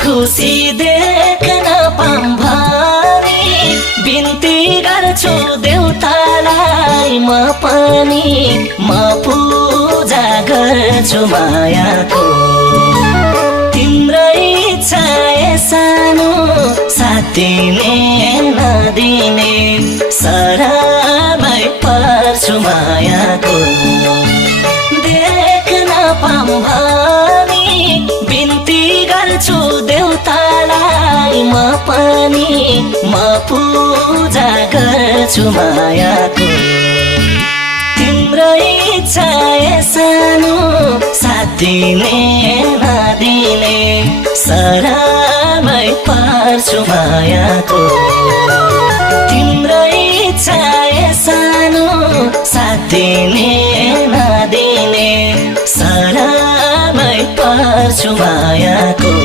खुसी देख्न पाऊँ भनी बिन्ती गर्छु देउतालाई म पनि म पूजा गर्छु मायाको तिम्रै इच्छा सानो साथ दिने नदिने शरणमै पर्छु मायाको देख्न पाऊँ भनी बिन्ती गर्छु देउतालाई म पनि म पूजा गर्छु मायाको तिम्रै इच्छा सानो साथ दिने नदिने शरणमै पर्छु मायाको तिम्रै इच्छा सानो साथ दिने